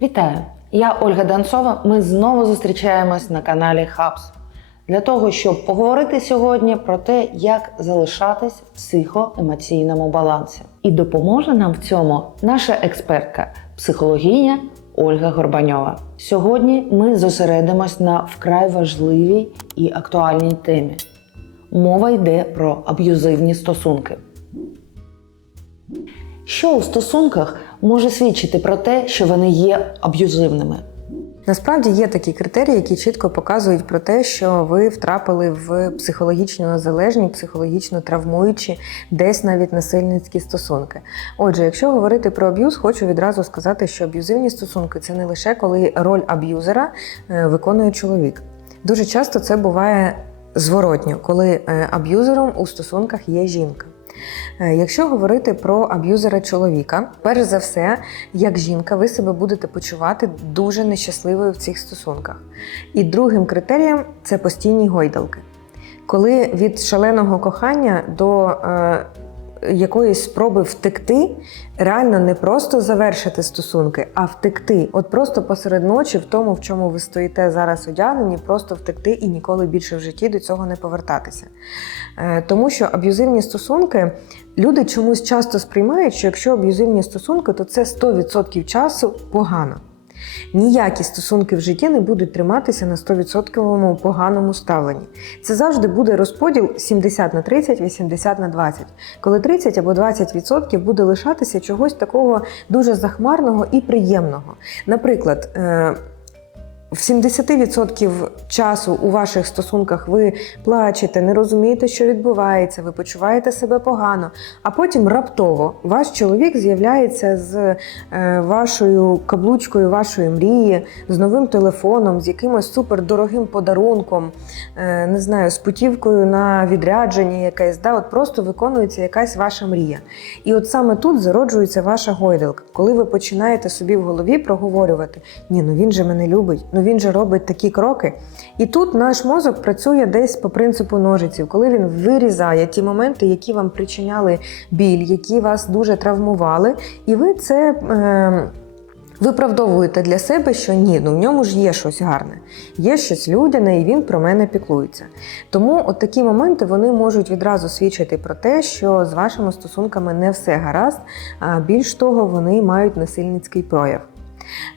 Вітаю! Я Ольга Данцова. Ми знову зустрічаємось на каналі Хабс для того, щоб поговорити сьогодні про те, як залишатись в психоемоційному балансі. І допоможе нам в цьому наша експертка, психологиня Ольга Горбаньова. Сьогодні ми зосередимось на вкрай важливій і актуальній темі. Мова йде про аб'юзивні стосунки. Що у стосунках може свідчити про те, що вони є аб'юзивними? Насправді є такі критерії, які чітко показують про те, що ви втрапили в психологічно залежні, психологічно травмуючі, десь навіть насильницькі стосунки. Отже, якщо говорити про аб'юз, хочу відразу сказати, що аб'юзивні стосунки це не лише коли роль аб'юзера е, виконує чоловік. Дуже часто це буває зворотньо, коли е, аб'юзером у стосунках є жінка. Е, Якщо говорити про аб'юзера чоловіка, перш за все, як жінка, ви себе будете почувати дуже нещасливою в цих стосунках. І другим критерієм це постійні гойдалки. Коли від шаленого кохання до е, якоїсь спроби втекти, реально не просто завершити стосунки, а втекти. От просто посеред ночі, в тому, в чому ви стоїте зараз одягнені, просто втекти і ніколи більше в житті до цього не повертатися. Е, Тому що аб'юзивні стосунки люди чомусь часто сприймають, що якщо аб'юзивні стосунки, то це 100% часу погано. Ніякі стосунки в житті не будуть триматися на 100% поганому ставленні. Це завжди буде розподіл 70 на 30, 80 на 20, коли 30 або 20% буде лишатися чогось такого дуже захмарного і приємного. Наприклад, е, в 70% часу у ваших стосунках ви плачете, не розумієте, що відбувається, ви почуваєте себе погано, а потім раптово ваш чоловік з'являється з е, вашою каблучкою вашої мрії, з новим телефоном, з якимось супердорогим подарунком, е, не знаю, з путівкою на відрядження якесь, да, от просто виконується якась ваша мрія. І от саме тут зароджується ваша гойдалка, коли ви починаєте собі в голові проговорювати: ні, ну він же мене любить, ну він же робить такі кроки. І тут наш мозок працює десь по принципу ножиців, коли він вирізає ті моменти, які вам причиняли біль, які вас дуже травмували, і ви це. Е- Виправдовуєте для себе, що ні, ну в ньому ж є щось гарне, є щось людяне, і він про мене піклується. Тому от такі моменти вони можуть відразу свідчити про те, що з вашими стосунками не все гаразд, а більш того, вони мають насильницький прояв.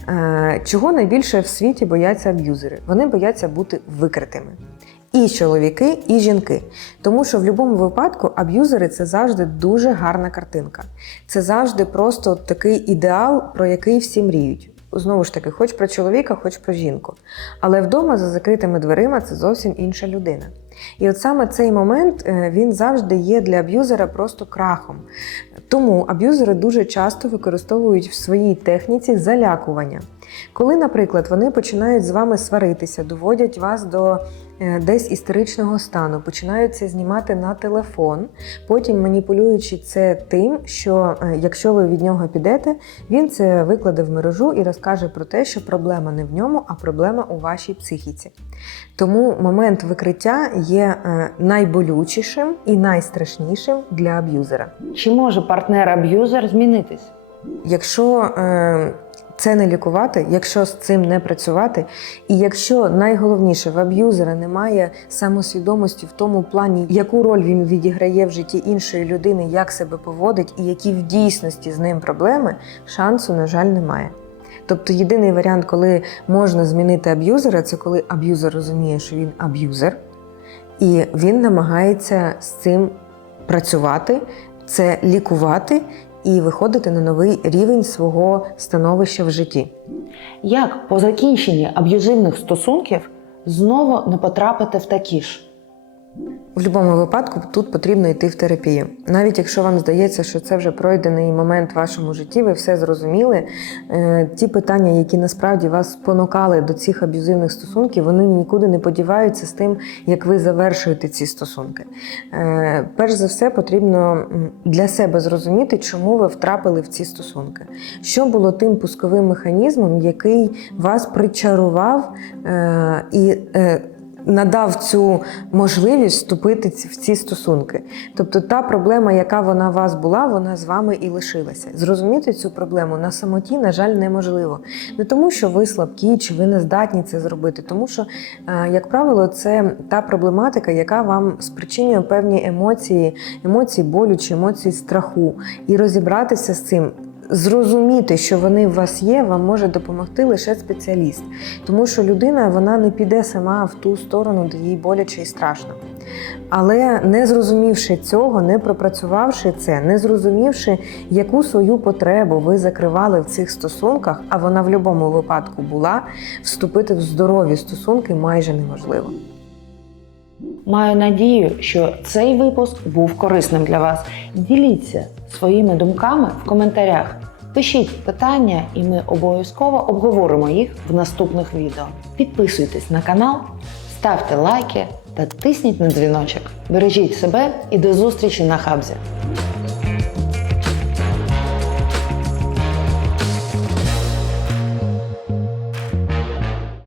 Е, Чого найбільше в світі бояться аб'юзери? Вони бояться бути викритими. І чоловіки, і жінки. Тому що в будь-якому випадку аб'юзери це завжди дуже гарна картинка. Це завжди просто такий ідеал, про який всі мріють. Знову ж таки, хоч про чоловіка, хоч про жінку. Але вдома за закритими дверима це зовсім інша людина. І от саме цей момент е, він завжди є для аб'юзера просто крахом. Тому аб'юзери дуже часто використовують в своїй техніці залякування. Коли, наприклад, вони починають з вами сваритися, доводять вас до е, десь істеричного стану, починають це знімати на телефон, потім маніпулюючи це тим, що е, якщо ви від нього підете, він це викладе в мережу і розкаже про те, що проблема не в ньому, а проблема у вашій психіці. Тому момент викриття є е, найболючішим і найстрашнішим для аб'юзера. Чи може партнер-аб'юзер змінитись? Якщо е, це не лікувати, якщо з цим не працювати, і якщо найголовніше в аб'юзера немає самосвідомості в тому плані, яку роль він відіграє в житті іншої людини, як себе поводить і які в дійсності з ним проблеми, шансу, на жаль, немає. Тобто єдиний варіант, коли можна змінити аб'юзера, це коли аб'юзер розуміє, що він аб'юзер, і він намагається з цим працювати, це лікувати і виходити на новий рівень свого становища в житті. Як по закінченні аб'юзивних стосунків знову не потрапити в такі ж? В будь-якому випадку тут потрібно йти в терапію. Навіть якщо вам здається, що це вже пройдений момент в вашому житті, ви все зрозуміли. е, Ті питання, які насправді вас спонукали до цих аб'юзивних стосунків, вони нікуди не подіваються з тим, як ви завершуєте ці стосунки. Е, Перш за все, потрібно для себе зрозуміти, чому ви втрапили в ці стосунки. Що було тим пусковим механізмом, який вас причарував е, і. Надав цю можливість вступити в ці стосунки. Тобто та проблема, яка вона у вас була, вона з вами і лишилася. Зрозуміти цю проблему на самоті, на жаль, неможливо. Не тому, що ви слабкі чи ви не здатні це зробити, тому що, е, як правило, це та проблематика, яка вам спричинює певні емоції, емоції болю чи емоції страху. І розібратися з цим. Зрозуміти, що вони у вас є, вам може допомогти лише спеціаліст, тому що людина вона не піде сама в ту сторону, де їй боляче і страшно. Але не зрозумівши цього, не пропрацювавши це, не зрозумівши, яку свою потребу ви закривали в цих стосунках, а вона в будь-якому випадку була, вступити в здорові стосунки майже неможливо. Маю надію, що цей випуск був корисним для вас. Діліться своїми думками в коментарях. Пишіть питання, і ми обов'язково обговоримо їх в наступних відео. Підписуйтесь на канал, ставте лайки та тисніть на дзвіночок. Бережіть себе і до зустрічі на хабзі.